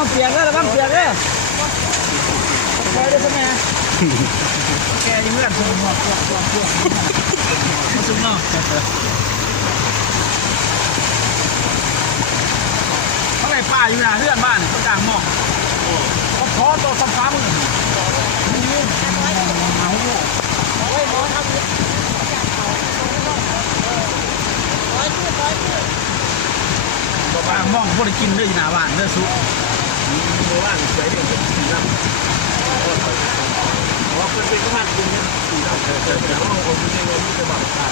ต้องเปียกเลยต้องเปียกเลยคอยได้ใช่ไหมแกยังเลื่อนตัวมาสุดเนาะเท่าไหร่ป้าอยู่นะเลื่อนบ้านต้องกลางหม้อเขาท้อตัวซ้ำๆมึงบ้านมองพวกได้กินด้วยนะบ้านเนื้อซุปบ้านสวยดีสีดำเพราะว่าเป็นบ้านกินเนี่ยสีดำแต่ห้องผมเป็นยังไงที่จะบอก